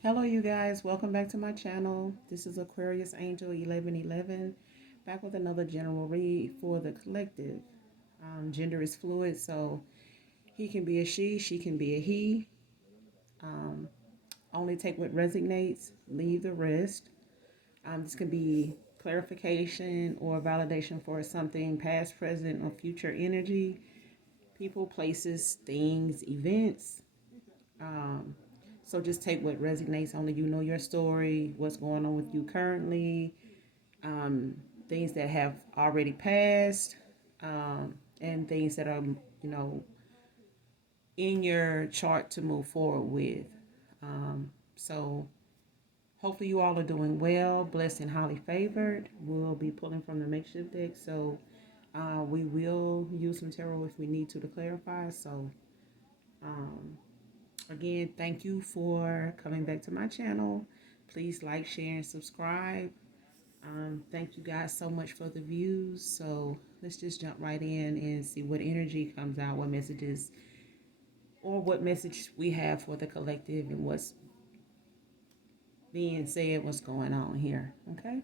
Hello, you guys. Welcome back to my channel. This is Aquarius Angel 1111, back with another general read for the collective. Gender is fluid, so he can be a she can be a he. Um, Only take what resonates, leave the rest. This can be clarification or validation for something past, present, or future energy, people, places, things, events. Um, so just take what resonates. Only you know your story, what's going on with you currently, um, things that have already passed, and things that are, in your chart to move forward with. So hopefully you all are doing well, blessed and highly favored. We'll be pulling from the makeshift deck, so we will use some tarot if we need to clarify. So um, again, thank you for coming back to my channel. Please like, share, and subscribe. Thank you guys so much for the views. So let's just jump right in and see what energy comes out, what messages or what message we have for the collective and what's being said, what's going on here. Okay.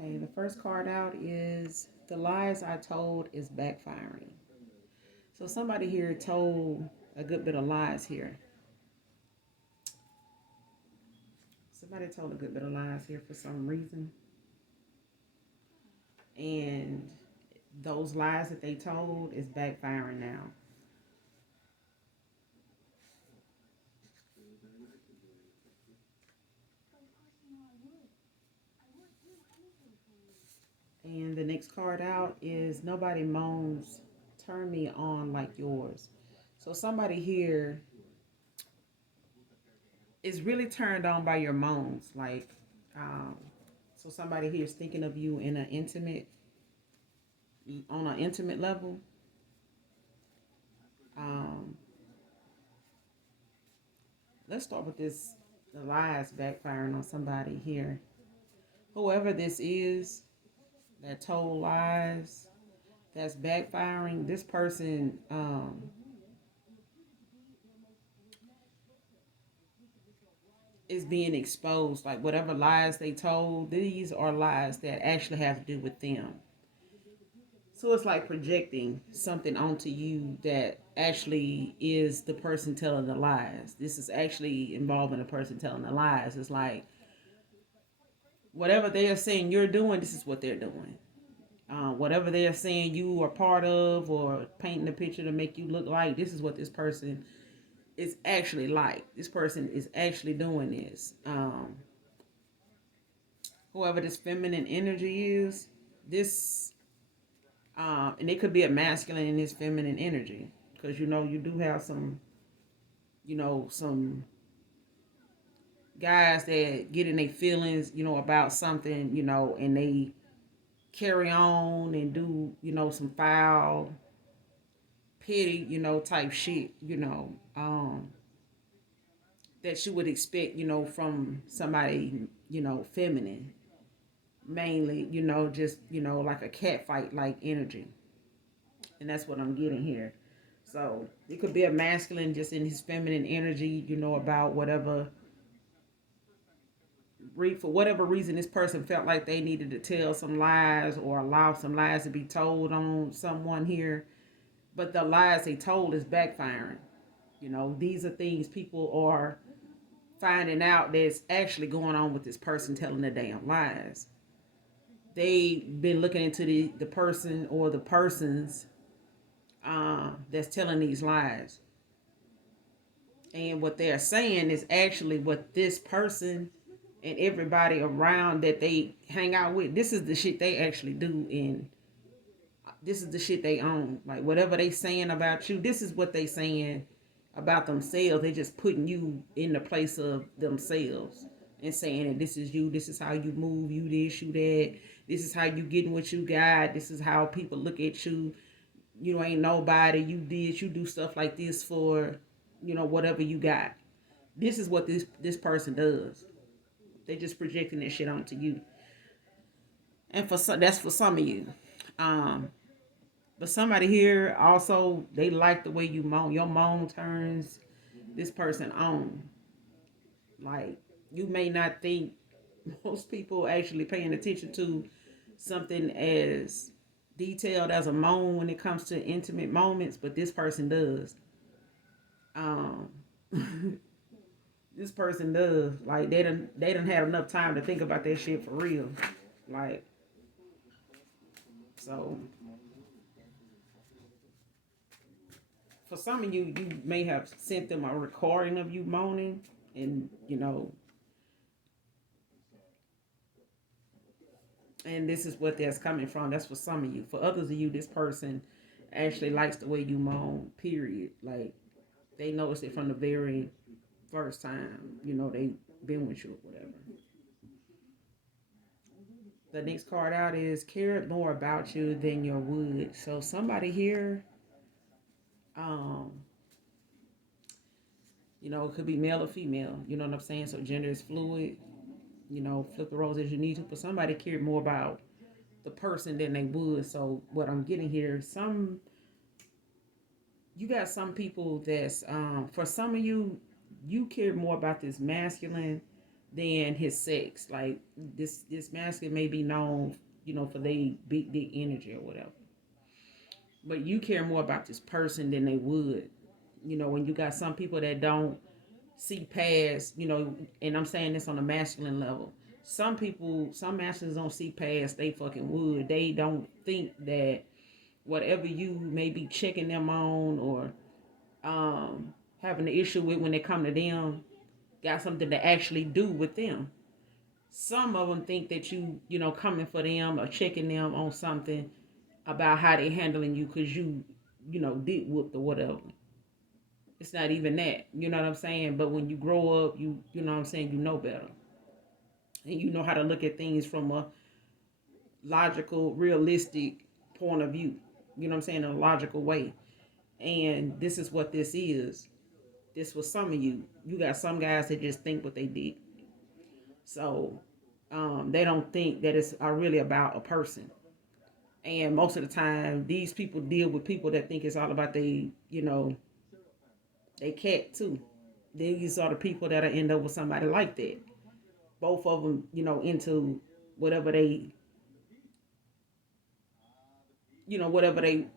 Okay, the first card out is the lies I told is backfiring. So somebody here told a good bit of lies here. Somebody told a good bit of lies here for some reason. And those lies that they told is backfiring now. And the next card out is nobody moans, turn me on like yours. So somebody here is really turned on by your moans. Um, so somebody here is thinking of you in on an intimate level. Um, let's start with this, the lies backfiring on somebody here. Whoever this is that told lies, that's backfiring, this person is being exposed. Like whatever lies they told, these are lies that actually have to do with them. So it's like projecting something onto you that actually is the person telling the lies. This is actually involving the person telling the lies. It's like whatever they are saying you're doing, this is what they're doing. Whatever they are saying you are part of or painting a picture to make you look like, this is what this person is actually like. This person is actually doing this. Whoever this feminine energy is, this, and it could be a masculine and this feminine energy, because you do have some guys that get in their feelings, about something, and they carry on and do, some foul, petty, type shit, that you would expect, from somebody, feminine, mainly, just, like a cat fight like energy. And that's what I'm getting here. So it could be a masculine just in his feminine energy, about whatever, for whatever reason this person felt like they needed to tell some lies or allow some lies to be told on someone here. But the lies they told is backfiring. These are things people are finding out that's actually going on with this person telling the damn lies. They've been looking into the person or the persons that's telling these lies. And what they're saying is actually what this person and everybody around that they hang out with, this is the shit they actually do in this is the shit they own. Like whatever they saying about you, this is what they saying about themselves. They just putting you in the place of themselves and saying that this is you, this is how you move, you this, you that, this is how you getting what you got, this is how people look at you. You ain't nobody, you do stuff like this for, whatever you got. This is what this person does. They just projecting that shit onto you. And that's for some of you. Um, But somebody here also, they like the way you moan. Your moan turns this person on. Like, you may not think most people actually paying attention to something as detailed as a moan when it comes to intimate moments, but this person does. Um, this person does. Like, they done had enough time to think about that shit for real. Like, so for some of you, you may have sent them a recording of you moaning, and and this is what that's coming from. That's for some of you. For others of you, this person actually likes the way you moan. Period. Like they noticed it from the very first time. They been with you or whatever. The next card out is cared more about you than your would. So somebody here, um, it could be male or female. You know what I'm saying? So gender is fluid. Flip the roles as you need to. But somebody cared more about the person than they would. So what I'm getting here, you got some people that's for some of you, you care more about this masculine than his sex. Like this masculine may be known, for they big dick energy or whatever. But you care more about this person than they would. When you got some people that don't see past, and I'm saying this on a masculine level. Some people, some masculines don't see past they fucking would. They don't think that whatever you may be checking them on or having an issue with when they come to them got something to actually do with them. Some of them think that coming for them or checking them on something about how they handling you because did whooped or whatever. It's not even that. You know what I'm saying? But when you grow up, you know what I'm saying, you know better. And you know how to look at things from a logical, realistic point of view. You know what I'm saying? In a logical way. And this is what this is. This was some of you. You got some guys that just think what they did. So they don't think that it's really about a person. And most of the time, these people deal with people that think it's all about they cat too. These are the people that end up with somebody like that. Both of them, into whatever they, whatever they,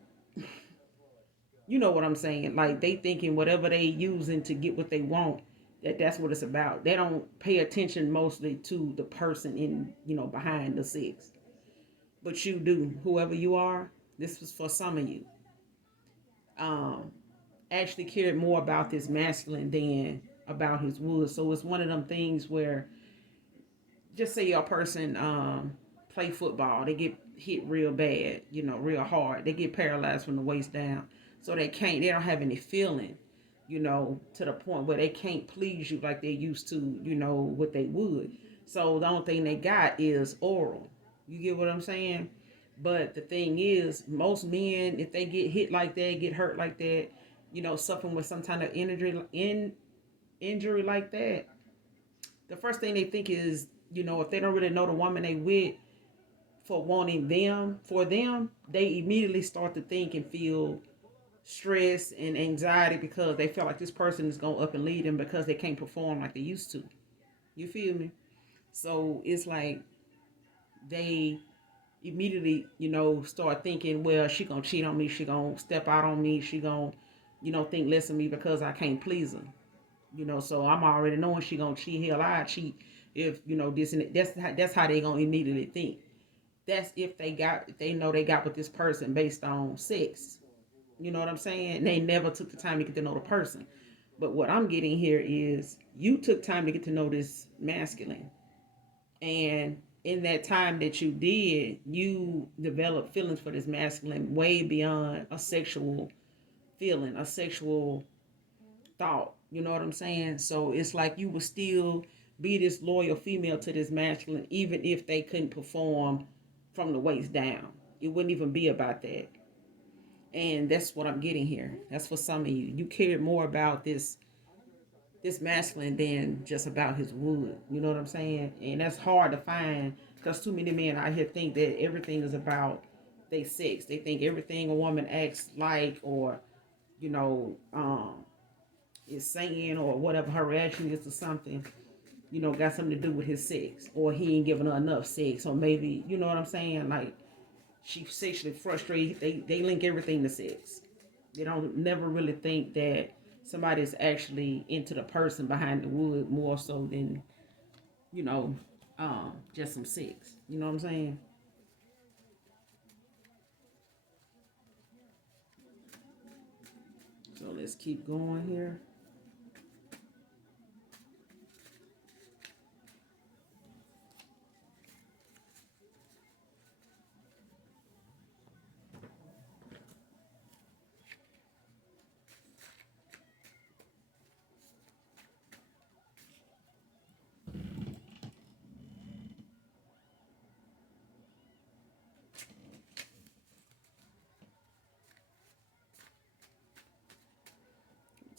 you know what I'm saying. Like they thinking whatever they using to get what they want, that's what it's about. They don't pay attention mostly to the person in, behind the six. But you do, whoever you are. This was for some of you. Um, Actually cared more about this masculine than about his wood. So it's one of them things where, just say a person play football, they get hit real bad, real hard. They get paralyzed from the waist down, so they don't have any feeling, to the point where they can't please you like they used to, what they would. So the only thing they got is oral. You get what I'm saying? But the thing is, most men, if they get hit like that, get hurt like that, suffering with some kind of injury like that, the first thing they think is, if they don't really know the woman they with for wanting them, for them, they immediately start to think and feel stress and anxiety because they feel like this person is going to up and lead them because they can't perform like they used to. You feel me? So it's like they immediately, start thinking, well, she gonna cheat on me, she gonna step out on me, she gonna, think less of me because I can't please her. So I'm already knowing she gonna cheat. Hell, I cheat if this and that. That's how they gonna immediately think. That's if they know they got with this person based on sex. You know what I'm saying? They never took the time to get to know the person. But what I'm getting here is you took time to get to know this masculine, and in that time that you did, you developed feelings for this masculine way beyond a sexual feeling, a sexual thought. You know what I'm saying? So it's like you would still be this loyal female to this masculine, even if they couldn't perform from the waist down. It wouldn't even be about that. And that's what I'm getting here. That's for some of you. You cared more about this masculine than just about his wood. You know what I'm saying? And that's hard to find because too many men out here think that everything is about they sex. They think everything a woman acts like or, you know, is saying or whatever her reaction is to something, got something to do with his sex. Or he ain't giving her enough sex. Or maybe, you know what I'm saying? Like she's sexually frustrated. They link everything to sex. They don't never really think that somebody's actually into the person behind the wood more so than, you know, just some sex. You know what I'm saying? So let's keep going here.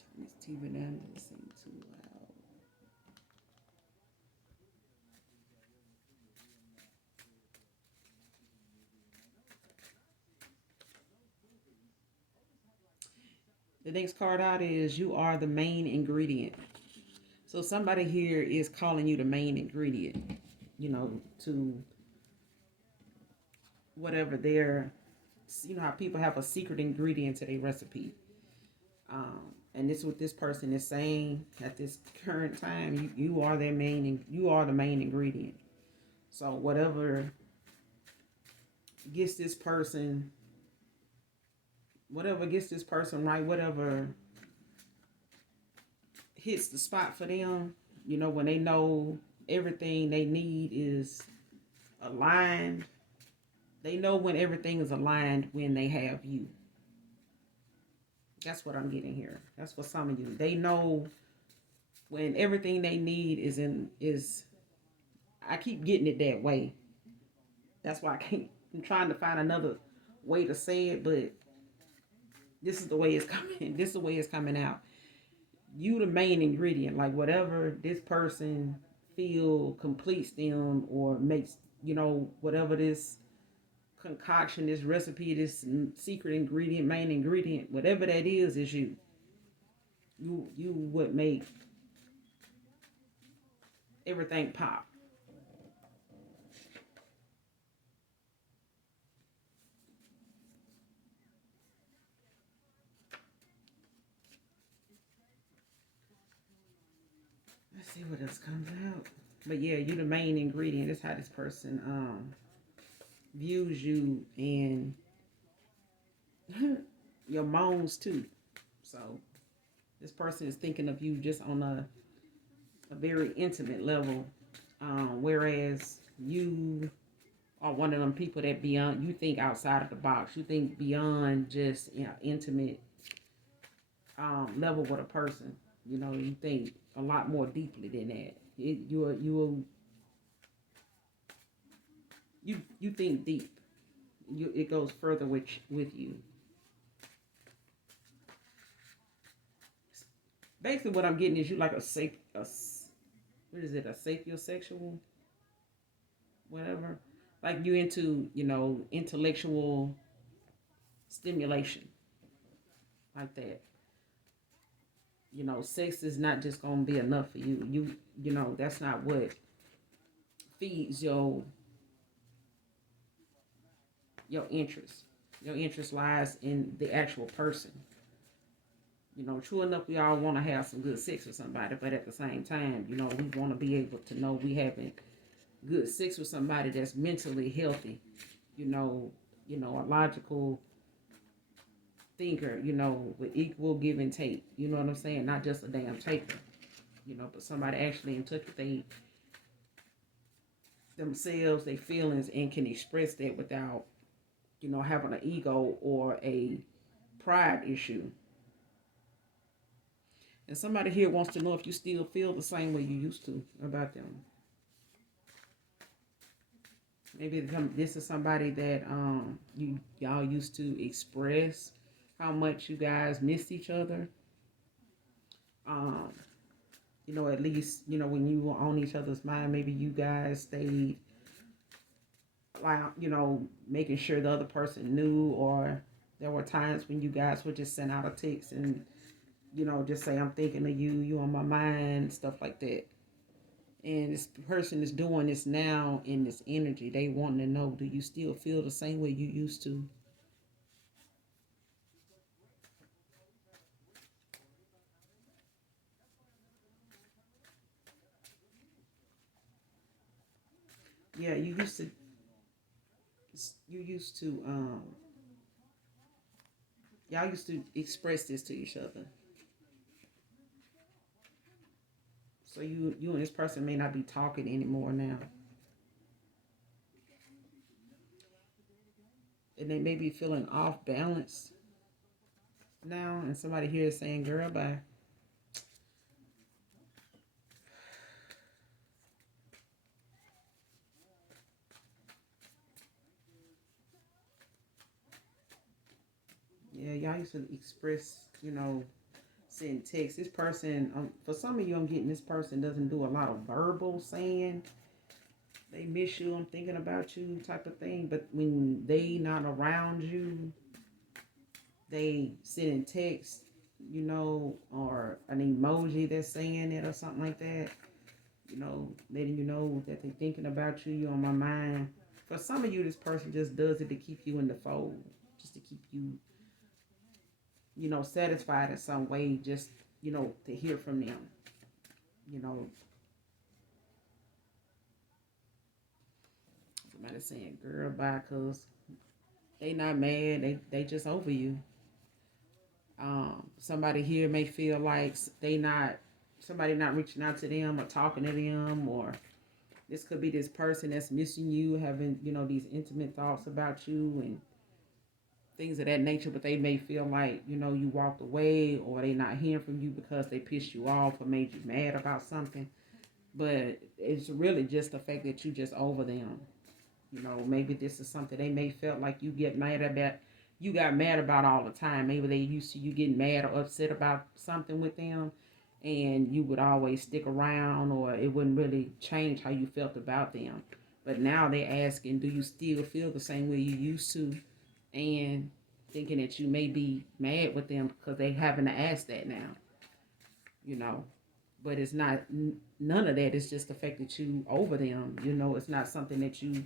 Turn this TV down. It doesn't seem too loud. The next card out is you are the main ingredient. So somebody here is calling you the main ingredient, to whatever their, how people have a secret ingredient to their recipe. And this is what this person is saying at this current time. You are their main, you are the main ingredient. So gets this person, whatever gets this person right, whatever hits the spot for them, when they know everything they need is aligned. They know when everything is aligned when they have you. That's what I'm getting here. That's for some of you. They know when everything they need is I keep getting it that way. That's why I'm trying to find another way to say it, but this is the way it's coming. This is the way it's coming out. You the main ingredient. Like whatever this person feel completes them or makes, whatever this concoction, this recipe, this secret ingredient, main ingredient, whatever that is you. You would make everything pop. Let's see what else comes out. But yeah, you the main ingredient. That's how this person views you and your moans too. So this person is thinking of you just on a very intimate level, whereas you are one of them people that beyond, you think outside of the box. You think beyond just intimate level with a person. You think a lot more deeply than that. You think deep. It goes further with you. Basically, what I'm getting is you like what is it? A sapiosexual, whatever. Like you into intellectual stimulation, like that. Sex is not just gonna be enough for you. That's not what feeds your interest. Your interest lies in the actual person. True enough, we all want to have some good sex with somebody, but at the same time, we want to be able to know we having good sex with somebody that's mentally healthy. A logical thinker. With equal give and take. You know what I'm saying? Not just a damn taker. But somebody actually in touch with themselves, their feelings, and can express that without, having an ego or a pride issue. And somebody here wants to know if you still feel the same way you used to about them. Maybe this is somebody that y'all used to express how much you guys missed each other. Um, at least when you were on each other's mind, maybe you guys stayed like making sure the other person knew, or there were times when you guys would just send out a text and just say, I'm thinking of you, you on my mind, stuff like that. And this person is doing this now in this energy. They want to know, do you still feel the same way you used to? Yeah, you used to y'all used to express this to each other. So you and this person may not be talking anymore now. And they may be feeling off balance now, and somebody here is saying, girl, bye. Yeah, y'all used to express, send text. This person, for some of you, I'm getting this person doesn't do a lot of verbal saying. They miss you, I'm thinking about you type of thing. But when they not around you, they send in text, or an emoji that's saying it or something like that. Letting you know that they're thinking about you, you on my mind. For some of you, this person just does it to keep you in the fold, just to keep you, satisfied in some way, just, to hear from them. You know, somebody saying, girl, bye, cause they not mad, they just over you. Somebody here may feel like somebody not reaching out to them or talking to them, or this could be this person that's missing you, having, these intimate thoughts about you and things of that nature, but they may feel like, you walked away, or they not hearing from you because they pissed you off or made you mad about something. But it's really just the fact that you just over them. Maybe this is something they may felt like you got mad about all the time. Maybe they used to you getting mad or upset about something with them, and you would always stick around, or it wouldn't really change how you felt about them. But now they asking, do you still feel the same way you used to? And thinking that you may be mad with them because they having to ask that now, you know. But it's not none of that. It's just the fact that you over them. It's not something that you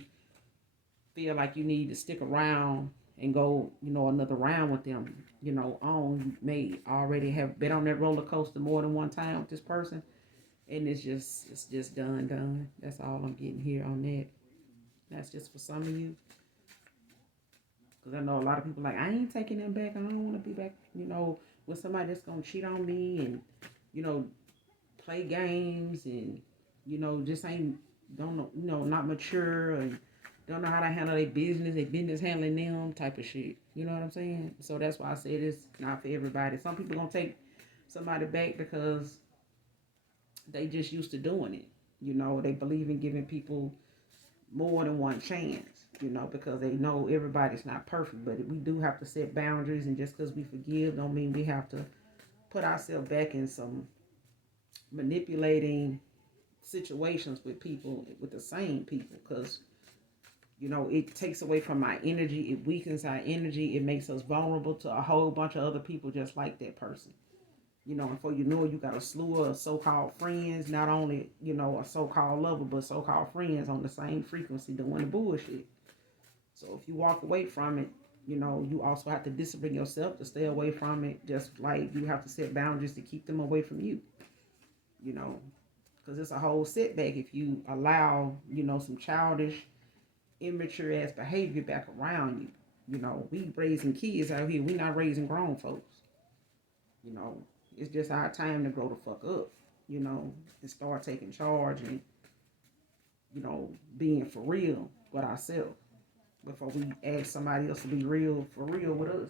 feel like you need to stick around and go, another round with them. You may already have been on that roller coaster more than one time with this person, and it's just done. That's all I'm getting here on that. That's just for some of you, because I know a lot of people like, I ain't taking them back. I don't want to be back, with somebody that's gonna cheat on me and, you know, play games and, just ain't don't know, not mature and don't know how to handle their business handling them type of shit. You know what I'm saying? So that's why I said it's not for everybody. Some people gonna take somebody back because they just used to doing it. They believe in giving people more than one chance, because they know everybody's not perfect, but we do have to set boundaries, and just because we forgive don't mean we have to put ourselves back in some manipulating situations with people, with the same people, because it takes away from our energy, it weakens our energy, it makes us vulnerable to a whole bunch of other people just like that person. And before you know it, you got a slew of so-called friends, not only, a so-called lover, but so-called friends on the same frequency doing the bullshit. So if you walk away from it, you also have to discipline yourself to stay away from it, just like you have to set boundaries to keep them away from you, you know, because it's a whole setback if you allow, some childish, immature ass behavior back around you. We raising kids out here, we not raising grown folks. You know, it's just our time to grow the fuck up, and start taking charge and being for real with ourselves before we ask somebody else to be real for real with us.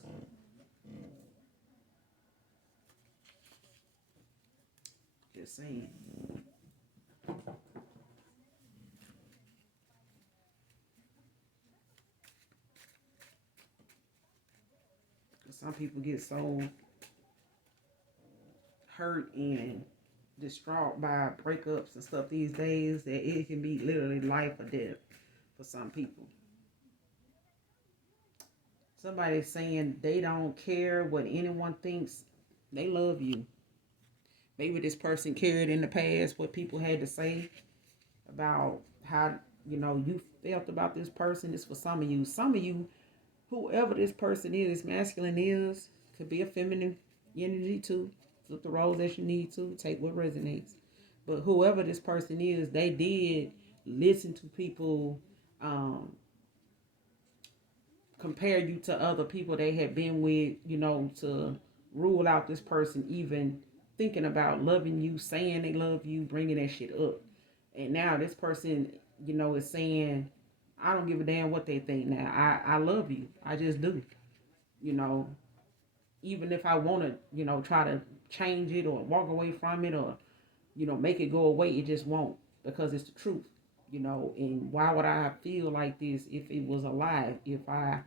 Just saying. 'Cause some people get so hurt and distraught by breakups and stuff these days that it can be literally life or death for some people. Somebody saying they don't care what anyone thinks, they love you. Maybe this person cared in the past what people had to say about how you felt about this person. This for some of you. Some of you, whoever this person is, masculine is, could be a feminine energy too. Flip the roles as you need to. Take what resonates. But whoever this person is, they did listen to people um, compare you to other people they had been with, to rule out this person even thinking about loving you, saying they love you, bringing that shit up. And now this person, is saying, I don't give a damn what they think now. I love you. I just do. You know, even if I want to, try to change it or walk away from it or, make it go away, it just won't because it's the truth. And why would I feel like this if it was a lie? If I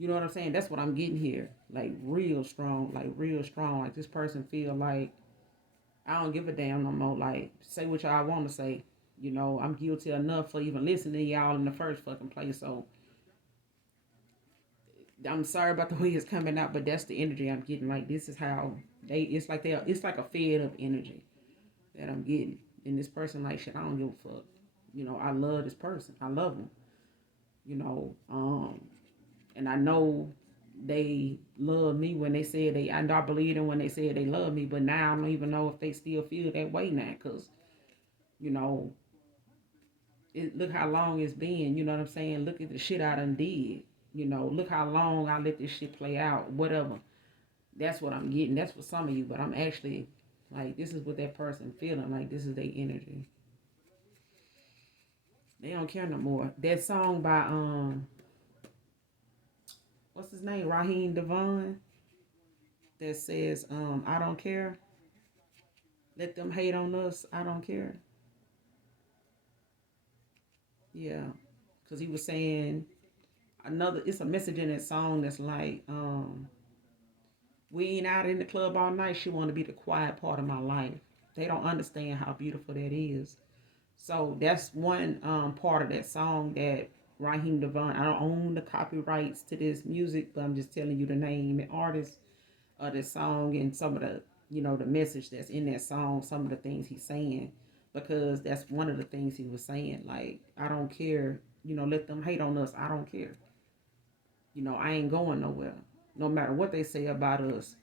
You know what I'm saying? That's what I'm getting here. Like real strong, like real strong. Like this person feel like I don't give a damn no more. Like say what y'all want to say. I'm guilty enough for even listening to y'all in the first fucking place. So I'm sorry about the way it's coming out, but that's the energy I'm getting. Like this is how it's like a fed up energy that I'm getting. And this person like shit, I don't give a fuck. I love this person. I love them. You know, um, and I know they love me when they said they. I know I believe them when they said they love me, but now I don't even know if they still feel that way now, cause you know, look how long it's been. You know what I'm saying? Look at the shit I done did. Look how long I let this shit play out. Whatever. That's what I'm getting. That's for some of you, but I'm actually like this is what that person feeling like. This is their energy. They don't care no more. That song by what's his name? Raheem Devon that says, I don't care. Let them hate on us. I don't care. Yeah. Because he was saying it's a message in that song that's like, we ain't out in the club all night. She want to be the quiet part of my life. They don't understand how beautiful that is. So that's one part of that song that Raheem Devon, I don't own the copyrights to this music, but I'm just telling you the name and artist of the song and some of the the message that's in that song, some of the things he's saying, because that's one of the things he was saying. Like I don't care, let them hate on us. I don't care. I ain't going nowhere. No matter what they say about us,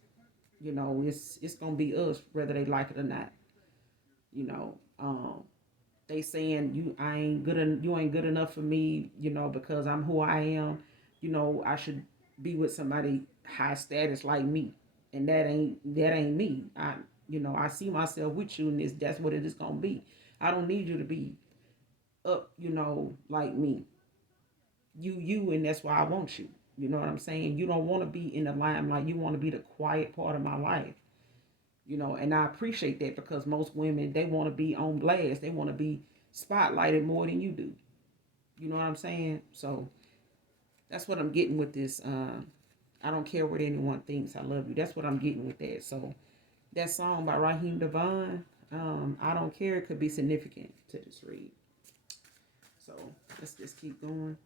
it's gonna be us whether they like it or not. You know, they saying you ain't good enough for me, because I'm who I am. I should be with somebody high status like me, and that ain't me. I see myself with you, and that's what it is gonna be. I don't need you to be up, like me. You, and that's why I want you. You know what I'm saying? You don't want to be in the limelight. You want to be the quiet part of my life. And I appreciate that because most women they want to be on blast. They want to be spotlighted more than you do. You know what I'm saying? So that's what I'm getting with this. I don't care what anyone thinks. I love you. That's what I'm getting with that. So that song by Raheem Devon, I don't care, could be significant to this read. So let's just keep going.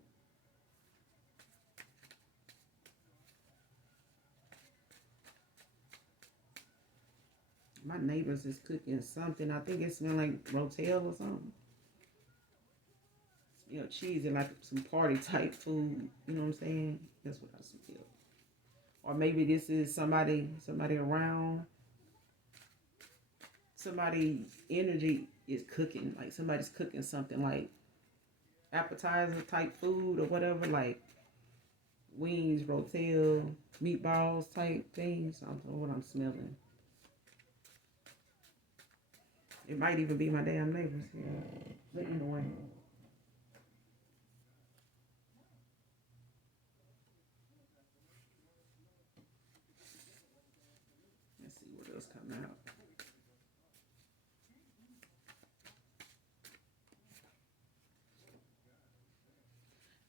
My neighbors is cooking something. I think it smells like rotel or something. Cheesy like some party type food. You know what I'm saying? That's what I feel. Or maybe this is somebody around. Somebody energy is cooking. Like somebody's cooking something like appetizer type food or whatever, like wings, rotel, meatballs type things. I don't know what I'm smelling. It might even be my damn neighbors. Yeah. But anyway. out.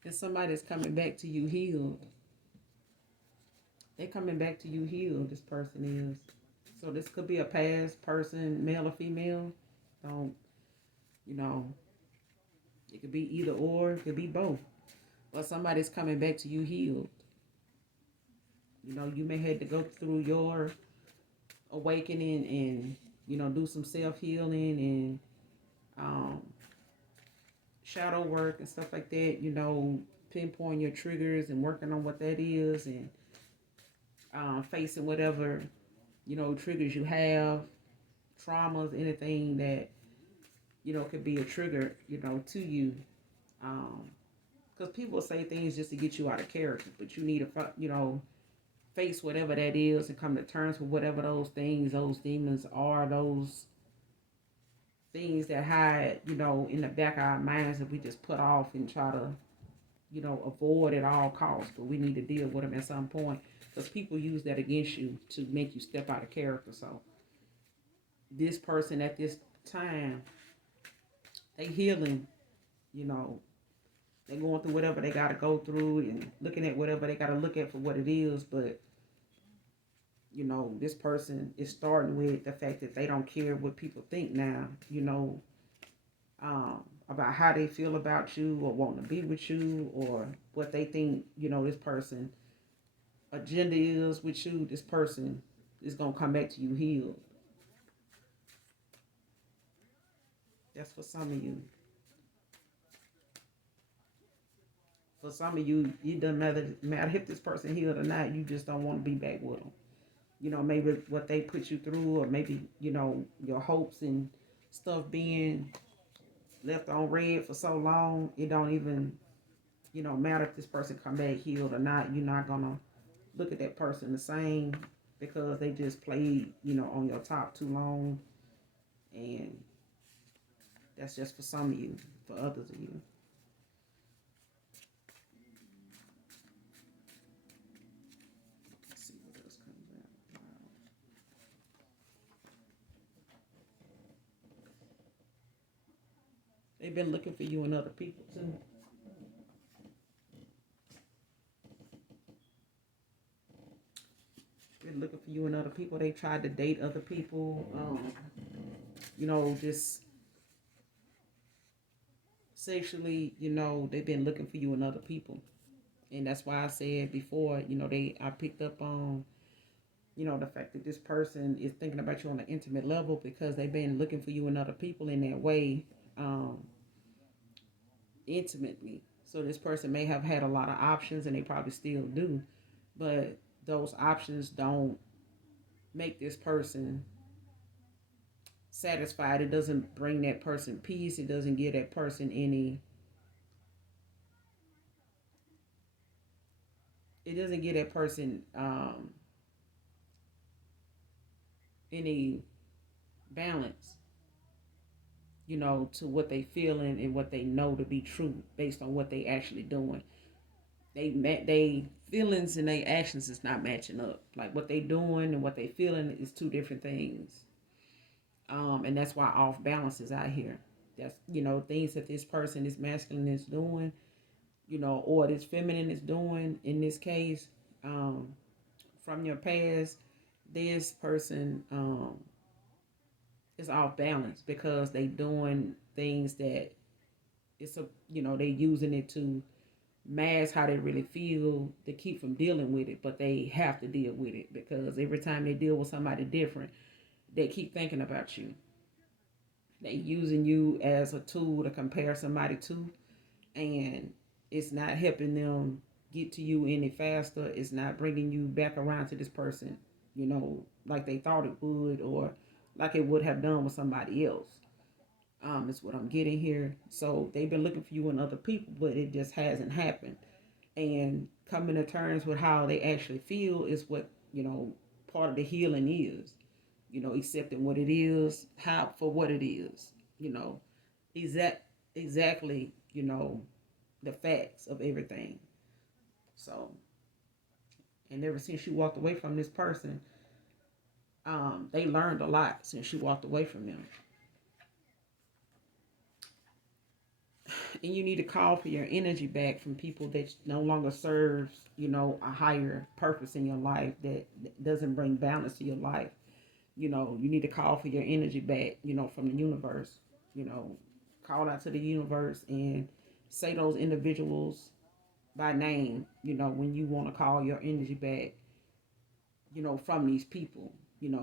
And somebody's coming back to you healed. They coming back to you healed. This person is. So this could be a past person, male or female. Don't you know? It could be either or. It could be both. Or somebody's coming back to you healed. You know, you may have to go through your awakening and do some self healing and um, shadow work and stuff like that. Pinpoint your triggers and working on what that is and facing whatever triggers you have, traumas, anything that could be a trigger to you. Because people say things just to get you out of character, but you need to face whatever that is and come to terms with whatever those things, those demons are, those things that hide, in the back of our minds that we just put off and try to, avoid at all costs. But we need to deal with them at some point because people use that against you to make you step out of character. So this person at this time, they healing, you know, they going through whatever they got to go through and looking at whatever they got to look at for what it is. But this person is starting with the fact that they don't care what people think now, about how they feel about you or wanting to be with you or what they think, this person agenda is with you. This person is going to come back to you healed. That's for some of you. For some of you, it doesn't matter if this person healed or not. You just don't want to be back with them. Maybe what they put you through, or maybe your hopes and stuff being left on red for so long, it don't even matter if this person come back healed or not. You're not gonna look at that person the same because they just played on your top too long, and that's just for some of you. For others of you, let's see what else comes out. Wow. They've been looking for you and other people too. Been looking for you and other people. They tried to date other people. Just sexually. They've been looking for you and other people, and that's why I said before. I picked up on the fact that this person is thinking about you on an intimate level because they've been looking for you and other people in that way, intimately. So this person may have had a lot of options, and they probably still do, but those options don't make this person satisfied. It doesn't bring that person peace. It doesn't give that person any. It doesn't give that person any balance. To what they feeling and what they know to be true based on what they actually doing. They feelings and they actions is not matching up. Like what they doing and what they feeling is two different things. And that's why off balance is out here. That's things that this person is masculine is doing, or this feminine is doing in this case, from your past. This person is off balance because they doing things that they using it to mask how they really feel to keep from dealing with it, but they have to deal with it because every time they deal with somebody different, they keep thinking about you. They using you as a tool to compare somebody to, and it's not helping them get to you any faster. It's not bringing you back around to this person, like they thought it would, or like it would have done with somebody else. Is what I'm getting here. So they've been looking for you and other people, but it just hasn't happened. And coming to terms with how they actually feel is what part of the healing is. Accepting what it is, how for what it is. Exact exactly. The facts of everything. So, and ever since you walked away from this person, They learned a lot since she walked away from them. And you need to call for your energy back from people that no longer serves, a higher purpose in your life, that doesn't bring balance to your life. You need to call for your energy back, from the universe. You know, call out to the universe and say those individuals by name, when you want to call your energy back, from these people.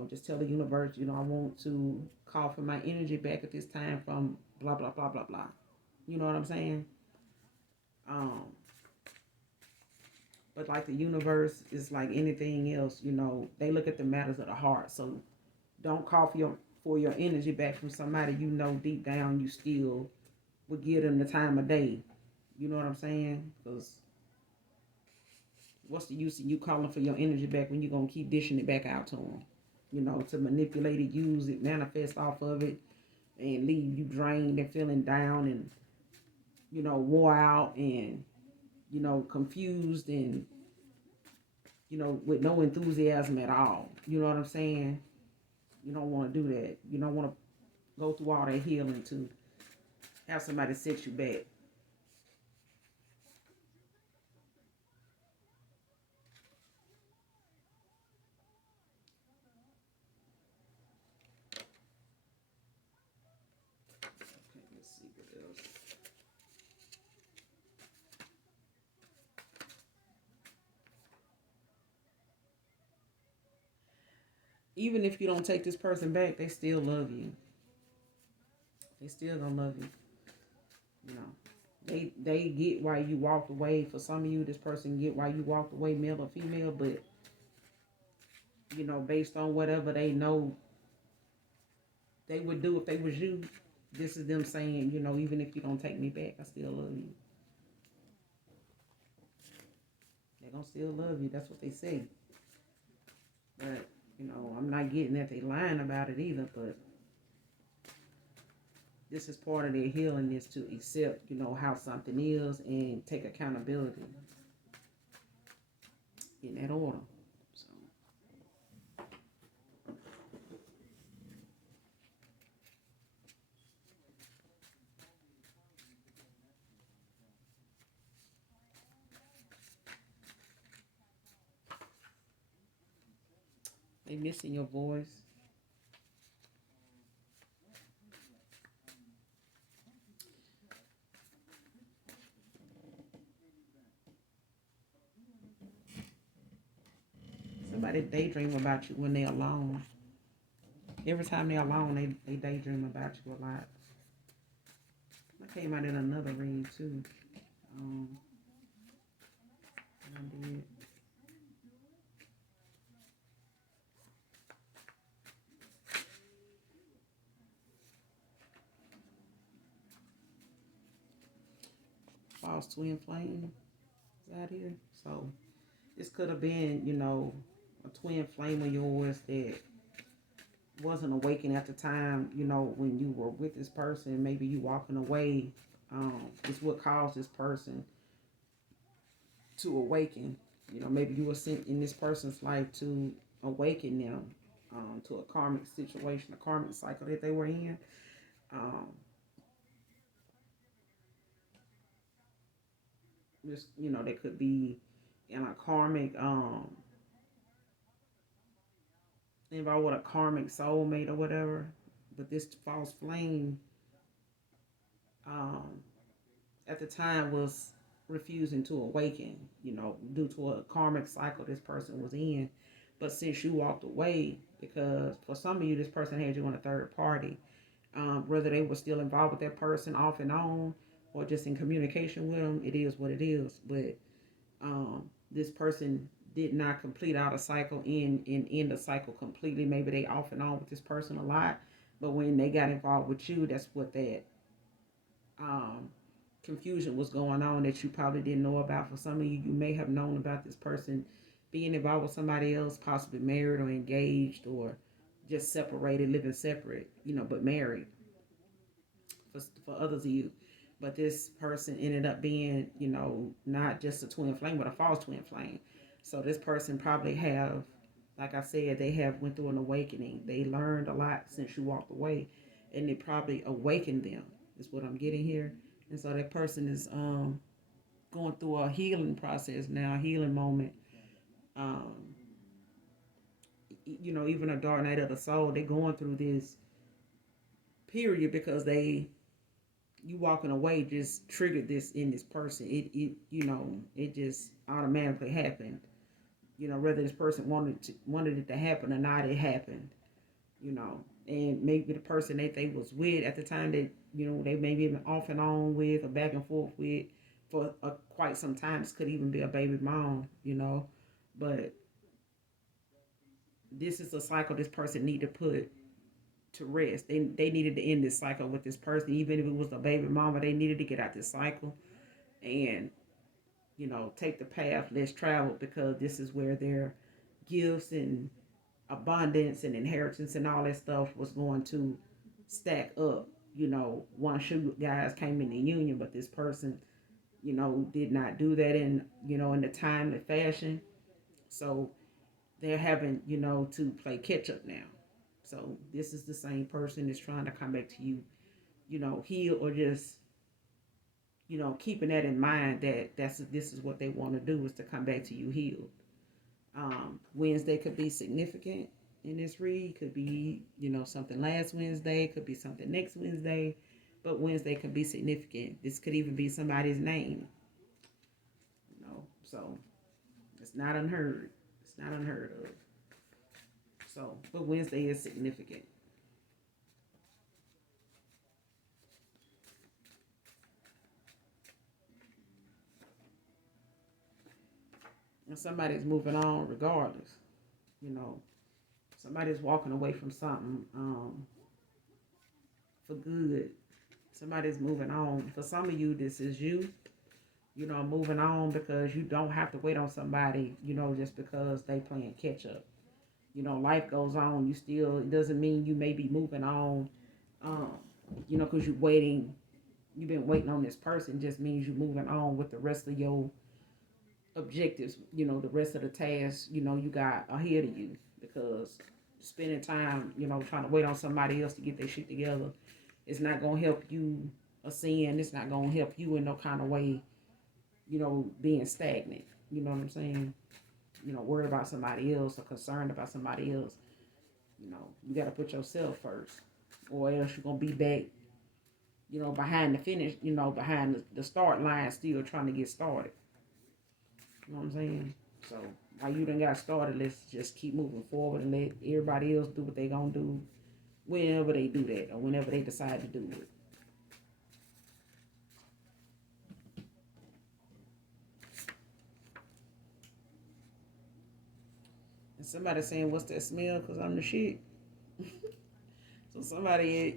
Just tell the universe, I want to call for my energy back at this time from blah, blah, blah, blah, blah. You know what I'm saying? Um, but like the universe is like anything else, they look at the matters of the heart. So don't call for your energy back from somebody deep down you still would give them the time of day. You know what I'm saying? Because what's the use of you calling for your energy back when you're going to keep dishing it back out to them? To manipulate it, use it, manifest off of it, and leave you drained and feeling down and, wore out and, confused and, with no enthusiasm at all. You know what I'm saying? You don't want to do that. You don't want to go through all that healing to have somebody set you back. Okay, let's see what else. Even if you don't take this person back, they still love you. They still gonna love you. You know, they get why you walked away. For some of you, this person get why you walked away, male or female. But based on whatever they know they would do if they was you, this is them saying, even if you don't take me back, I still love you. They gonna still love you. That's what they say. But I'm not getting that they lying about it either. But this is part of their healing, is to accept, how something is and take accountability in that order. So they missing your voice. Somebody daydream about you when they're alone. Every time they're alone, they daydream about you a lot. I came out in another read too. Um, I did. False twin flame is out here. So this could have been, a twin flame of yours that wasn't awakened at the time, when you were with this person. Maybe you walking away is what caused this person to awaken. Maybe you were sent in this person's life to awaken them to a karmic situation, a karmic cycle that they were in. Um, just, they could be in a karmic, involved with a karmic soulmate or whatever. But this false flame, um, at the time, was refusing to awaken, due to a karmic cycle this person was in. But since you walked away, because for some of you, this person had you on a third party, whether they were still involved with that person off and on or just in communication with them, it is what it is. But this person did not complete out a cycle and end the cycle completely. Maybe they off and on with this person a lot, but when they got involved with you, that's what that um, confusion was going on that you probably didn't know about. For some of you, you may have known about this person being involved with somebody else, possibly married or engaged or just separated, living separate, but married for others of you. But this person ended up being, not just a twin flame, but a false twin flame. So this person probably have like I said, they have went through an awakening. They learned a lot since you walked away, and it probably awakened them. Is what I'm getting here. And so that person is going through a healing process now, a healing moment. Um, even a dark night of the soul, they're going through this period because you walking away just triggered this in this person. It just automatically happened. Whether this person wanted it to happen or not, it happened. And maybe the person that they was with at the time that they maybe been off and on with or back and forth with for quite some time. This could even be a baby mom. But this is a cycle this person need to put to rest. They needed to end this cycle with this person, even if it was a baby mama. They needed to get out this cycle and take the path less traveled, because this is where their gifts and abundance and inheritance and all that stuff was going to stack up. Once you guys came in the union, but this person, did not do that in the timely fashion. So they're having, to play catch up now. So this is the same person that's trying to come back to you, heal, or just, keeping that in mind that this is what they want to do, is to come back to you healed. Wednesday could be significant in this read. Could be, something last Wednesday. Could be something next Wednesday. But Wednesday could be significant. This could even be somebody's name. So it's not unheard. It's not unheard of. So, but Wednesday is significant. And somebody's moving on regardless. You know, somebody's walking away from something for good. Somebody's moving on. For some of you, this is you. Moving on because you don't have to wait on somebody, just because they playing catch up. Life goes on. It doesn't mean you may be moving on, um, because you've been waiting on this person, just means you're moving on with the rest of your objectives, the rest of the tasks, you got ahead of you, because spending time, trying to wait on somebody else to get their shit together, it's not going to help you ascend. It's not going to help you in no kind of way, being stagnant. You know what I'm saying? Worried about somebody else or concerned about somebody else. You got to put yourself first, or else you're going to be back, behind the finish, behind the start line, still trying to get started. You know what I'm saying? So while you done got started, let's just keep moving forward and let everybody else do what they gonna do whenever they do that, or whenever they decide to do it. And somebody saying, "What's that smell?" Because I'm the shit. So somebody,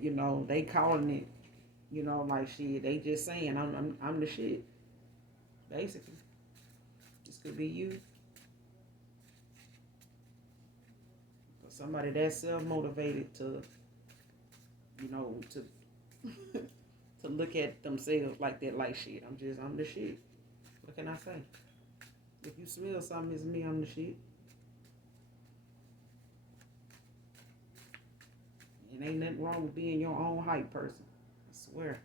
they calling it, like shit. They just saying, I'm the shit. Basically, this could be you. Somebody that's self motivated to, to to look at themselves like that, like shit. I'm the shit. What can I say? If you smell something, it's me. I'm the shit. And ain't nothing wrong with being your own hype person. I swear.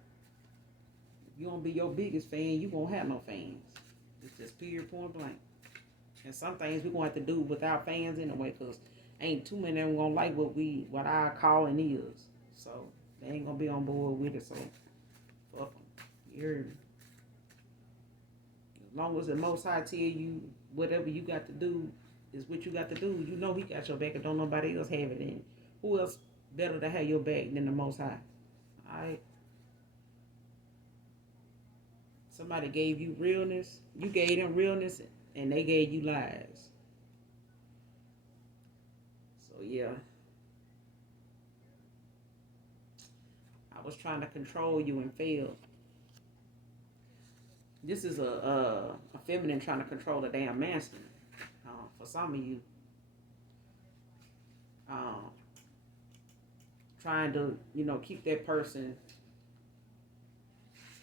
If you don't be your biggest fan, you won't have no fans. It's just period, point blank. And some things we gonna have to do without fans anyway, cause ain't too many of them gonna like what our calling is. So they ain't gonna be on board with it. So fuck them. You heard me? As long as the Most High tell you whatever you got to do is what you got to do, He got your back, and don't nobody else have it. And who else better to have your back than the Most High? All right. Somebody gave you realness. You gave them realness, and they gave you lies. So yeah, I was trying to control you and failed. This is a feminine trying to control a damn masculine. For some of you, um, trying to keep that person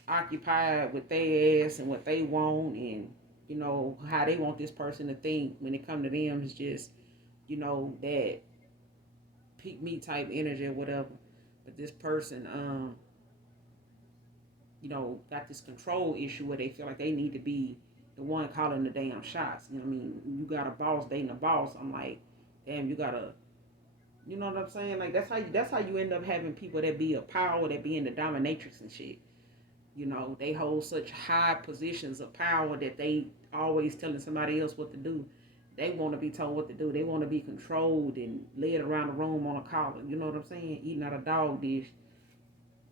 occupied with their ass and what they want, and how they want this person to think when it come to them is just that pick me type energy or whatever. But this person, got this control issue where they feel like they need to be the one calling the damn shots. You know what I mean? You got a boss dating a boss. I'm like, damn, you gotta, you know what I'm saying? Like that's how you end up having people that be a power, that be in the dominatrix and shit. They hold such high positions of power that they always telling somebody else what to do. They want to be told what to do. They want to be controlled and led around the room on a collar. You know what I'm saying? Eating out a dog dish.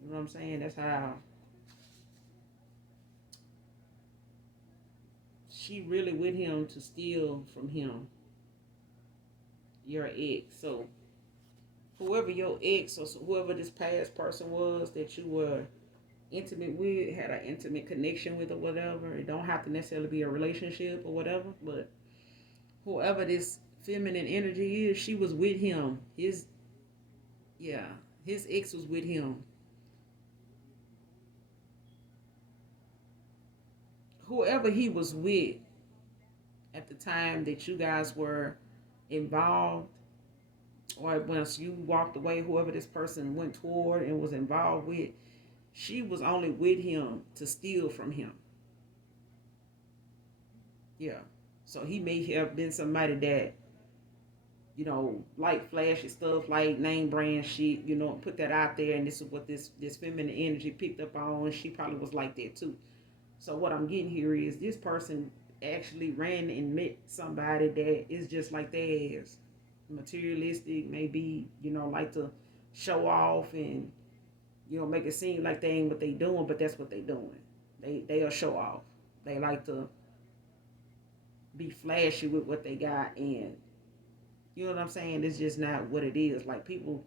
You know what I'm saying? That's how she really with him to steal from him, your ex. So whoever your ex or whoever this past person was that you were intimate with, had an intimate connection with or whatever, it don't have to necessarily be a relationship or whatever, but whoever this feminine energy is, she was with him. Yeah, his ex was with him. Whoever he was with at the time that you guys were involved, or once you walked away, whoever this person went toward and was involved with, she was only with him to steal from him. Yeah. So he may have been somebody that, like flashy stuff, like name brand shit, put that out there, and this is what this feminine energy picked up on. She probably was like that too. So what I'm getting here is this person actually ran and met somebody that is just like theirs, materialistic, maybe like to show off and make it seem like they ain't what they doing, but that's what they doing. They'll show off. They like to be flashy with what they got, and you know what I'm saying. It's just not what it is. Like people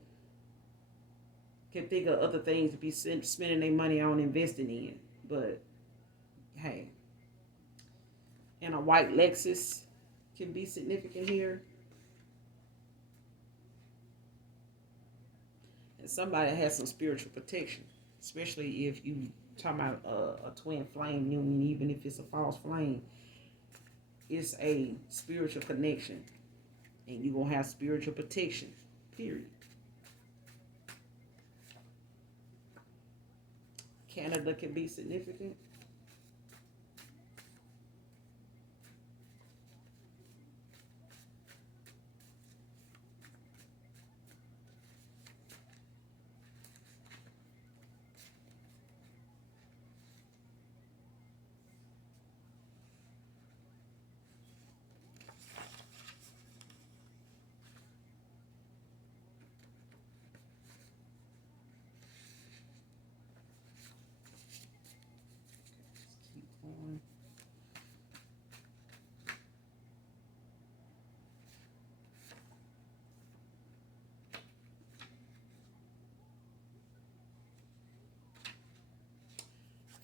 can think of other things to be spending their money on investing in, but hey, and a white Lexus can be significant here. And somebody has some spiritual protection, especially if you talking about a twin flame union, even if it's a false flame. It's a spiritual connection, and you're gonna have spiritual protection. Period. Canada can be significant.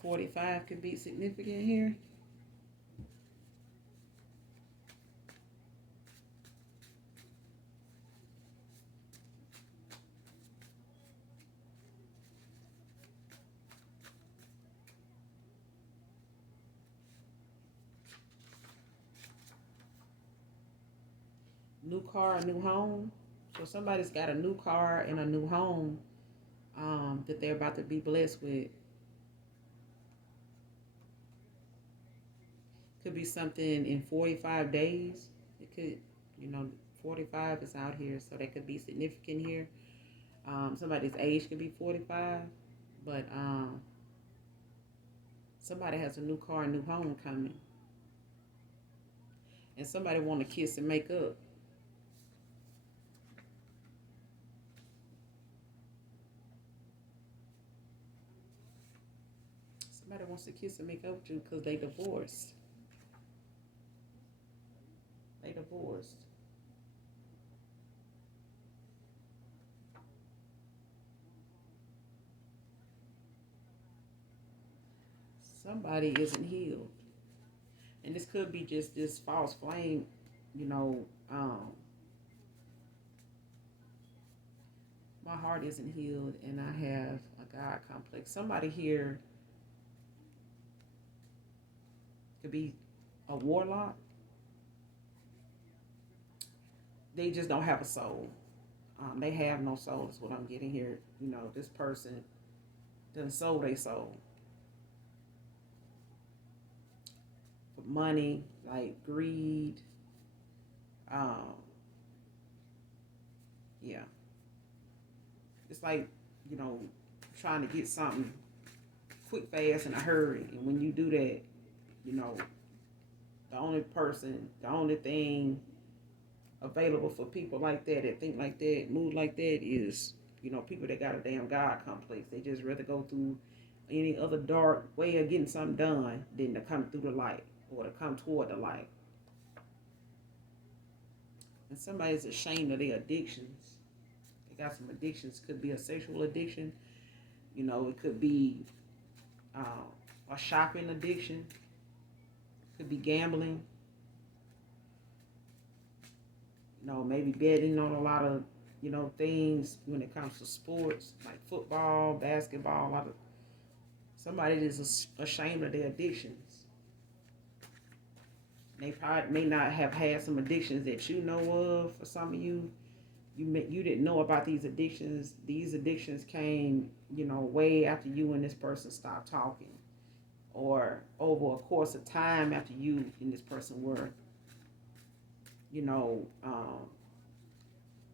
45 can be significant here. New car, a new home. So somebody's got a new car and a new home that they're about to be blessed with. Could be something in 45 days. It could, 45 is out here, so that could be significant here. Somebody's age could be 45, but somebody has a new car, a new home coming, and somebody want to kiss and make up. Somebody wants to kiss and make up with you because they divorced. They divorced. Somebody isn't healed. And this could be just this false flame, you know. My heart isn't healed and I have a God complex. Somebody here could be a warlock. they just don't have a soul. They have no soul is what I'm getting here. This person doesn't sold their soul for money, like greed. Um, yeah, it's like you know trying to get something quick, fast, in a hurry, and when you do that, you know the only thing available for people like that think like that, move like that is people that got a damn God complex. They just rather go through any other dark way of getting something done than to come through the light or to come toward the light. And somebody's ashamed of their addictions. They got some addictions. Could be a sexual addiction. It could be a shopping addiction. Could be gambling. Maybe betting on a lot of things when it comes to sports like football, basketball. A lot of somebody is ashamed of their addictions. They probably may not have had some addictions that you know of. For some of you, you didn't know about these addictions. These addictions came, way after you and this person stopped talking, or over a course of time after you and this person were, you know, um,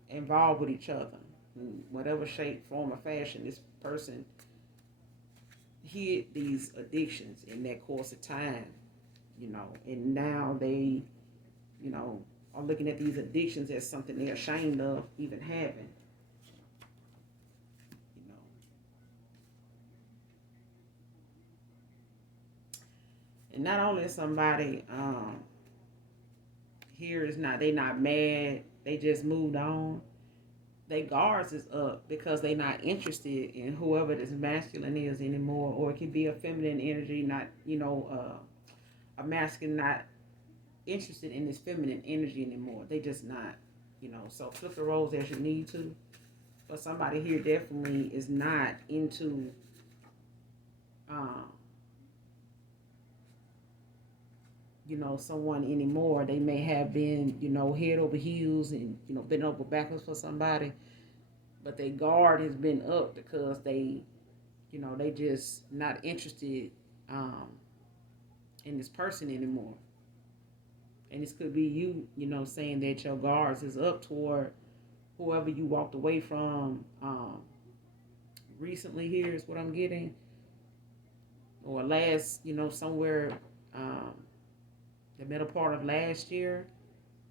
involved with each other in whatever shape, form, or fashion. This person hid these addictions in that course of time, and now they, you know, are looking at these addictions as something they're ashamed of even having. You know, and not only is somebody here is not they not mad, they just moved on. They guards is up because they not interested in whoever this masculine is anymore, or it could be a feminine energy, not a masculine not interested in this feminine energy anymore. They just not, So flip the roles as you need to. But somebody here definitely is not into, um, someone anymore. They may have been, head over heels and been over backwards for somebody, but their guard has been up because they just not interested um, in this person anymore. And this could be you, saying that your guards is up toward whoever you walked away from recently. Here is what I'm getting, or last, somewhere um, the middle part of last year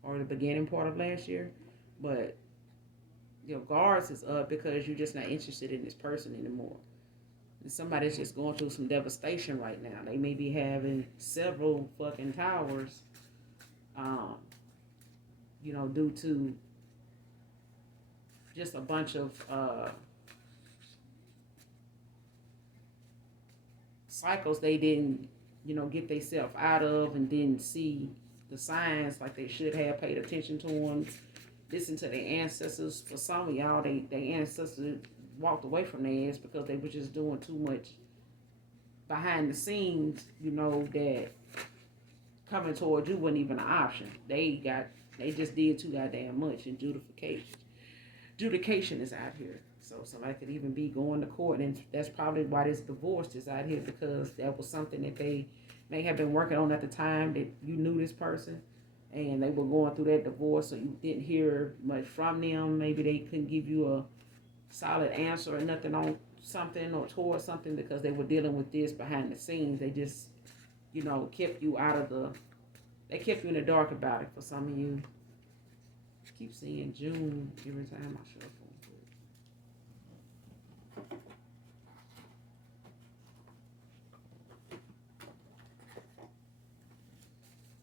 or the beginning part of last year. But your guards is up because you're just not interested in this person anymore. And somebody's just going through some devastation right now. They may be having several fucking towers, um, due to just a bunch of cycles they didn't, get themselves out of, and didn't see the signs like they should have, paid attention to them, listen to their ancestors. For some of y'all, they ancestors walked away from their ass because they were just doing too much behind the scenes, that coming towards you wasn't even an option. They just did too goddamn much. And judication is out here. So somebody could even be going to court, and that's probably why this divorce is out here, because that was something that they may have been working on at the time that you knew this person, and they were going through that divorce, so you didn't hear much from them. Maybe they couldn't give you a solid answer or nothing on something or towards something because they were dealing with this behind the scenes. They just, kept you they kept you in the dark about it. For some of you, I keep seeing June every time I shuffle.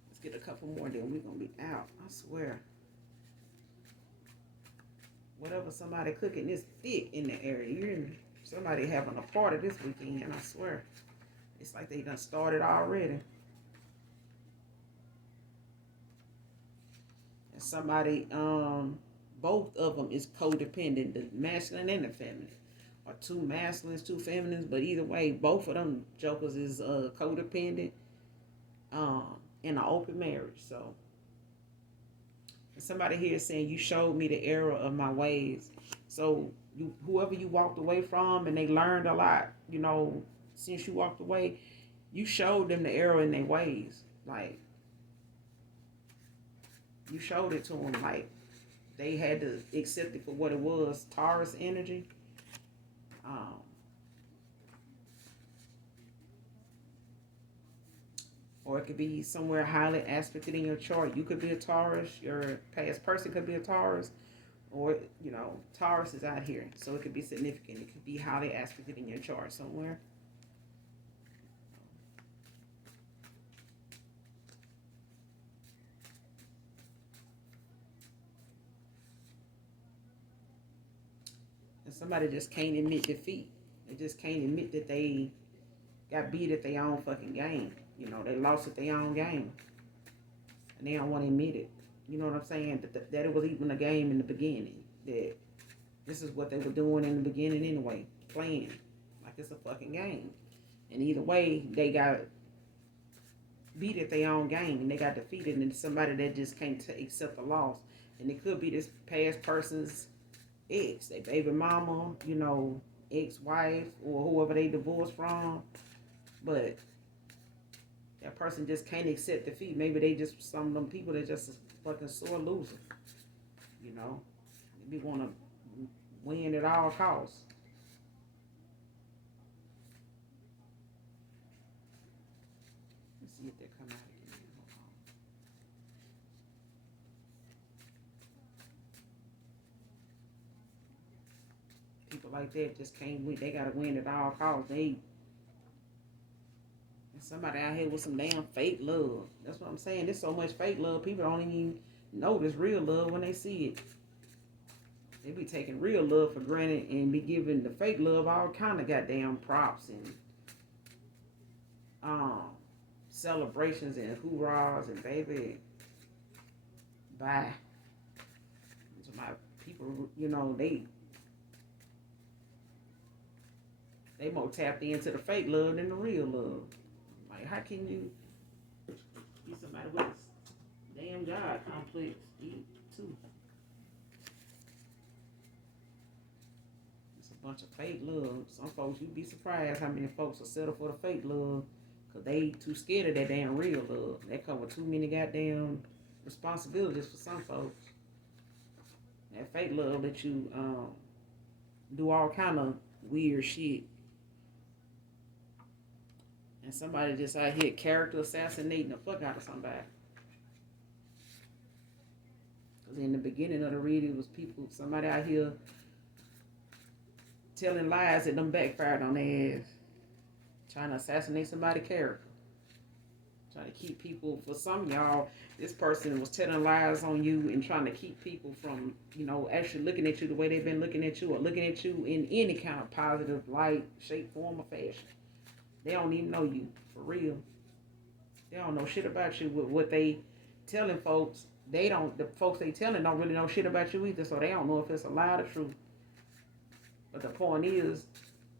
Let's get a couple more, then we're going to be out. I swear. Whatever somebody cooking is thick in the area. You're in somebody having a party this weekend, I swear. It's like they done started already. And somebody, both of them is codependent, the masculine and the feminine. Or two masculines, two feminines, but either way, both of them jokers is codependent in an open marriage. So Somebody here is saying you showed me the error of my ways. So you, whoever you walked away from, and they learned a lot, since you walked away, you showed them the error in their ways. Like, you showed it to them. Like, they had to accept it for what it was. Taurus energy. Um, or it could be somewhere highly aspected in your chart. You could be a Taurus. Your past person could be a Taurus. Or, Taurus is out here. So it could be significant. It could be highly aspected in your chart somewhere. And somebody just can't admit defeat. They just can't admit that they got beat at their own fucking game. They lost at their own game. And they don't want to admit it. You know what I'm saying? That it was even a game in the beginning. That this is what they were doing in the beginning anyway. Playing. Like it's a fucking game. And either way, they got beat at their own game. And they got defeated. And it's somebody that just can't accept the loss. And it could be this past person's ex. Their baby mama, ex-wife, or whoever they divorced from. But that person just can't accept defeat. Maybe they just, some of them people that just a fucking sore loser. They want to win at all costs. Let's see if they come out again. People like that just can't win. They got to win at all costs. Somebody out here with some damn fake love. That's what I'm saying. There's so much fake love. People don't even know this real love when they see it. They be taking real love for granted and be giving the fake love all kind of goddamn props and celebrations and hoorahs and baby, bye. So my people, they more tapped into the fake love than the real love. Like, how can you be somebody with this damn God complex? Too. It's a bunch of fake love. Some folks, you'd be surprised how many folks will settle for the fake love because they too scared of that damn real love. They come with too many goddamn responsibilities for some folks. That fake love that you do all kind of weird shit. And somebody just out here character assassinating the fuck out of somebody. Because in the beginning of the reading, it was somebody out here telling lies that them backfired on their ass. Trying to assassinate somebody's character. Trying to keep people, for some of y'all, this person was telling lies on you and trying to keep people from, actually looking at you the way they've been looking at you or looking at you in any kind of positive light, shape, form, or fashion. They don't even know you, for real. They don't know shit about you with what they telling folks. The folks they telling don't really know shit about you either, so they don't know if it's a lie or truth. But the point is,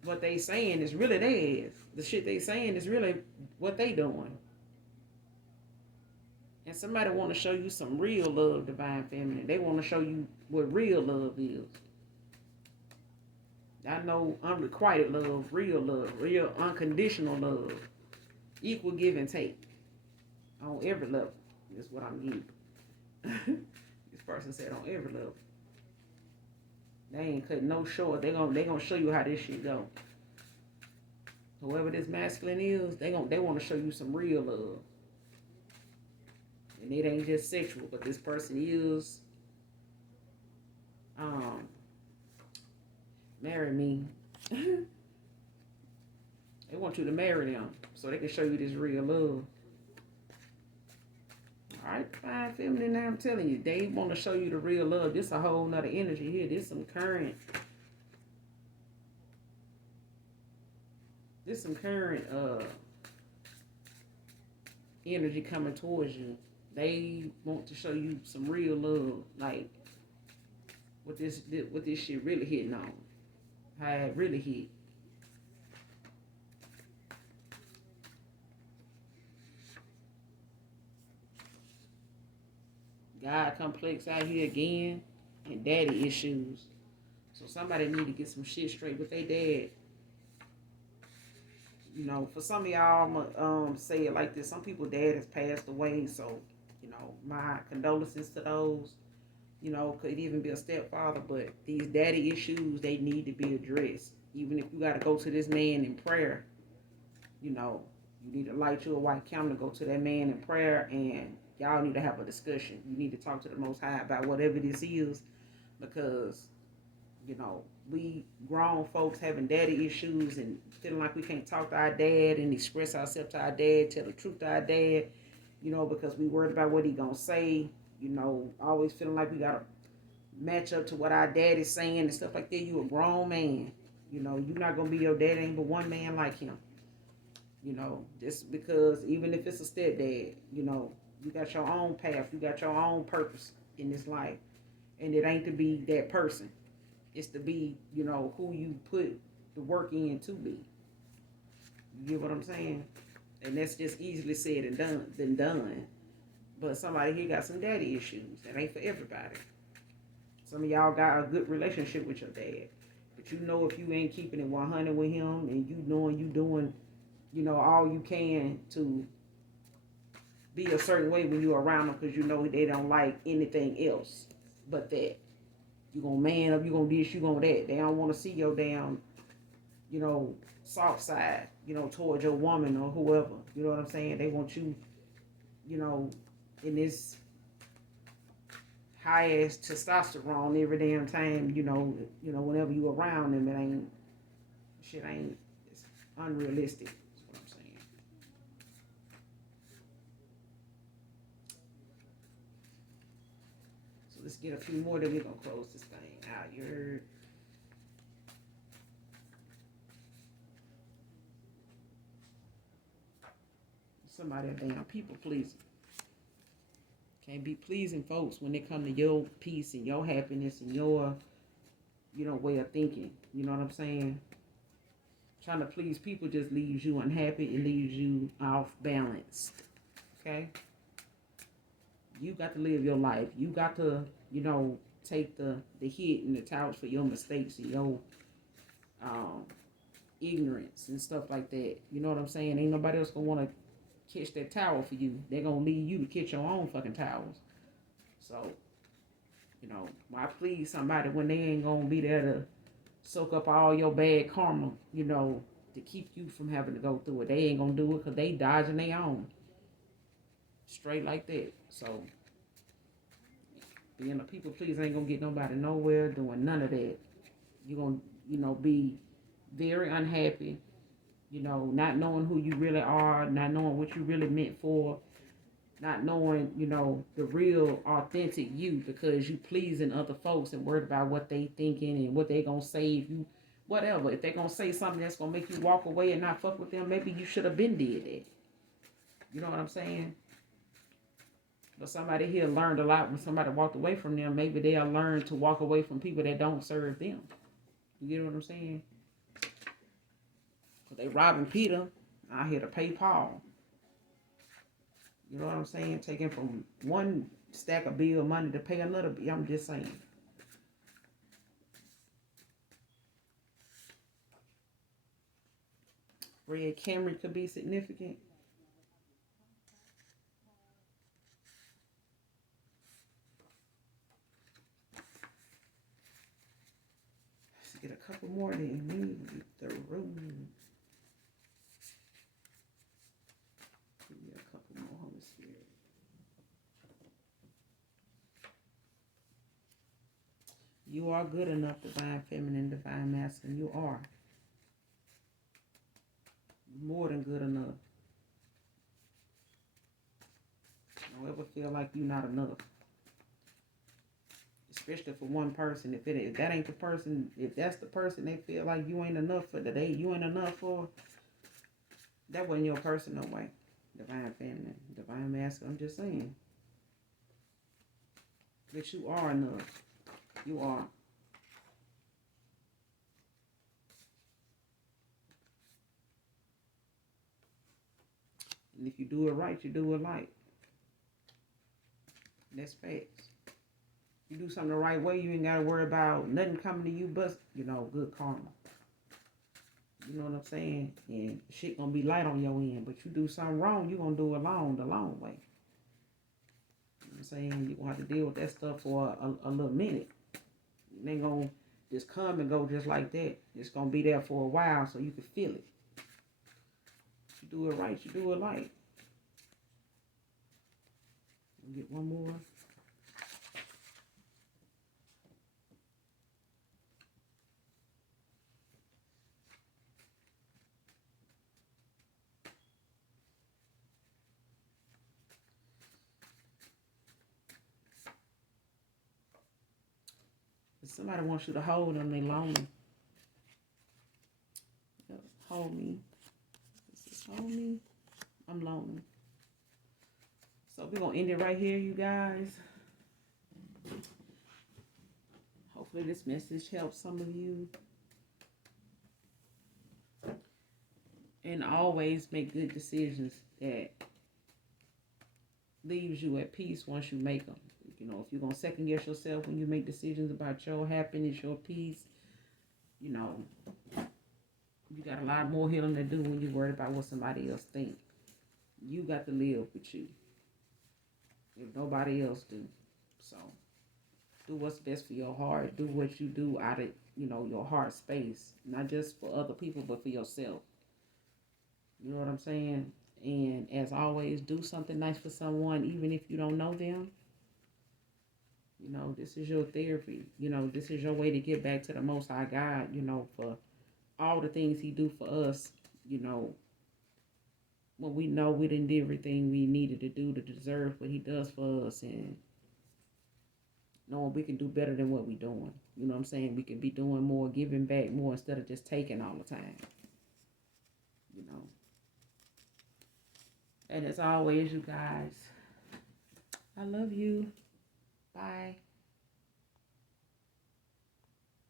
what they saying is really theirs. The shit they saying is really what they doing. And somebody want to show you some real love, Divine Feminine. They want to show you what real love is. I know unrequited love, real unconditional love. Equal give and take. On every level. That's what I'm getting. This person said on every level. They ain't cutting no short. They gonna show you how this shit go. Whoever this masculine is, they want to show you some real love. And it ain't just sexual, but this person is marry me. They want you to marry them so they can show you this real love. Alright, fine feminine, now I'm telling you, they want to show you the real love. This a whole nother energy here. This some current energy coming towards you. They want to show you some real love, like what this shit really hitting on. How it really hit. God complex out here again, and daddy issues. So somebody need to get some shit straight with their dad. You know, for some of y'all, I'ma say it like this. Some people dad has passed away, so, you know, my condolences to those. You know, could even be a stepfather, but these daddy issues, they need to be addressed. Even if you got to go to this man in prayer, you know, you need to light you a white candle, go to that man in prayer, and y'all need to have a discussion. You need to talk to the Most High about whatever this is, because, you know, we grown folks having daddy issues and feeling like we can't talk to our dad and express ourselves to our dad, tell the truth to our dad, you know, because we worried about what he gonna say, you know, always feeling like we gotta match up to what our dad is saying and stuff like that. You a grown man, you know, you're not gonna be your dad, ain't but one man like him, you know, just because even if it's a stepdad, you know, you got your own path, you got your own purpose in this life, and it ain't to be that person. It's to be, you know, who you put the work in to be. You get what I'm saying? And that's just easily said and done than done. But somebody here got some daddy issues. That ain't for everybody. Some of y'all got a good relationship with your dad. But you know if you ain't keeping it 100 with him and you knowing you doing, you know, all you can to be a certain way when you're around them because you know they don't like anything else but that. You gonna man up, you gonna this, you gonna that. They don't want to see your damn, you know, soft side, you know, towards your woman or whoever. You know what I'm saying? They want you, you know, in this high ass testosterone every damn time, whenever you around them, shit ain't, it's unrealistic. That's what I'm saying. So let's get a few more, then we're gonna close this thing out. You heard? Somebody a damn people pleaser. Can't be pleasing folks when they come to your peace and your happiness and your, way of thinking. You know what I'm saying? Trying to please people just leaves you unhappy. It leaves you off balanced. Okay? You got to live your life. You got to, take the hit and the towels for your mistakes and your um, ignorance and stuff like that. You know what I'm saying? Ain't nobody else gonna want to catch that towel for you. They're gonna leave you to catch your own fucking towels. So, why please somebody when they ain't gonna be there to soak up all your bad karma, to keep you from having to go through it. They ain't gonna do it because they dodging their own. Straight like that. So, being a people pleaser ain't gonna get nobody nowhere doing none of that. You're gonna, be very unhappy, not knowing who you really are, not knowing what you really meant for, not knowing, the real authentic you because you pleasing other folks and worried about what they thinking and what they gonna say if you, whatever. If they gonna say something that's gonna make you walk away and not fuck with them, maybe you should have been did that. You know what I'm saying? But somebody here learned a lot when somebody walked away from them. Maybe they'll learn to walk away from people that don't serve them. You get what I'm saying? Because they robbing Peter out here to pay Paul. You know what I'm saying? Taking from one stack of bill money to pay another bill. I'm just saying. Red Camry could be significant. Let's get a couple more then. Leave the room. Give me a couple more, Holy Spirit. You are good enough, divine feminine, divine masculine. You are more than good enough. Don't ever feel like you're not enough. Especially for one person. If that ain't the person, if that's the person they feel like you ain't enough for today, you ain't enough for, that wasn't your person no way. Divine feminine, divine masculine. I'm just saying. That you are enough. You are. And if you do it right, you do it right. That's facts. You do something the right way, you ain't gotta worry about nothing coming to you but, good karma. You know what I'm saying? And shit gonna be light on your end. But you do something wrong, you gonna do it the long way. You know what I'm saying? You gonna have to deal with that stuff for a little minute. It ain't gonna just come and go just like that. It's gonna be there for a while so you can feel it. You do it right, you do it right. Get one more. If somebody wants you to hold them, they lonely. Hold me. This is hold me. I'm lonely. So we're going to end it right here, you guys. Hopefully this message helps some of you. And always make good decisions that leaves you at peace once you make them. You know, if you're going to second guess yourself when you make decisions about your happiness, your peace, you got a lot more healing to do when you're worried about what somebody else thinks. You got to live with you. If nobody else do. So, do what's best for your heart. Do what you do out of, your heart space. Not just for other people, but for yourself. You know what I'm saying? And as always, do something nice for someone, even if you don't know them. This is your therapy. This is your way to get back to the Most High God, for all the things he do for us, when we know we didn't do everything we needed to do to deserve what he does for us, and knowing we can do better than what we're doing. You know what I'm saying? We can be doing more, giving back more instead of just taking all the time. And as always, you guys, I love you. Bye.